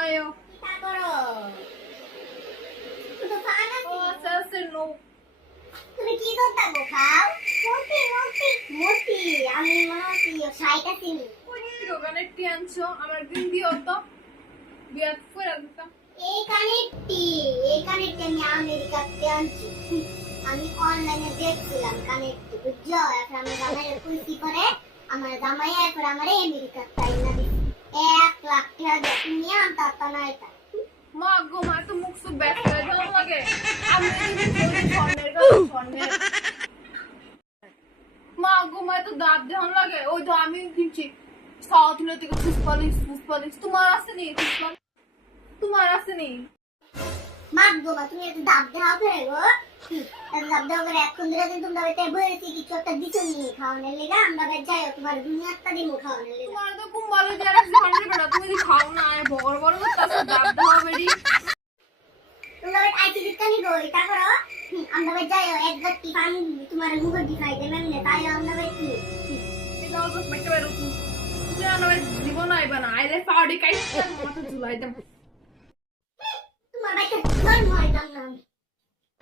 আয়ো তা করো তো ফান ও আছে আস্তে নো তুমি কি করতে গো খাও মোটি আমি মনে হচ্ছি সাইটা চিনি ওখানে টি আনছো আমার দিন দিও তো বিয়া করে দিতা এই কানেরটি আমি আমেরিকাতে আনছি আমি অনলাইনে দেখছিলাম কানেরটি বুঝছো এখন আমি জামাইয়ের কুইসি করে আমার জামাই এখন আমার আমেরিকার টাইম না দিছি 1 লাখ টাকা দিয়ে তুমি আনতা না এটা মা গো মা তো মুখ সব ব্যস্ত হয়ে যাও লাগে আমি যদি স্বর্ণের স্বর্ণের মা গো মা তো দাঁত দেহন লাগে ওই তো আমি কিনছি সাউথ থেকে ফুসপালিশ তোমার আছে নি ফুসপালিশ তোমার আছে নি মাগো মা তুমি এত দাব দেওয়া করে গো এত দাব দেওয়া করে এখন ধরে দিন তোমরা বেটে বলেছি কিছু একটা দিছো নি খাওয়ানোর লেগে আমরা বেট যাই তোমার দুনিয়াটা দিমু খাওয়ানোর লেগে তোমার তো কুম্বালে যারা ঝান্ডে বেড়া তুমি যদি খাও না আর বড় বড় তার দাঁত দেওয়া বেরি তোমরা বেট আইটি দিতানি গো এটা করো আমরা বেট যাই এক গট্টি পানি তোমার মুখে দিখাই দেবে আমি তাই আমরা বেট কি এটা তো মেটে বেরো তুমি জানো জীবন আইবা না আইলে পাউডি কাইতে মাথা ঝুলাই দেব তোমার বাইতে ধর্ম হইতাম না আমি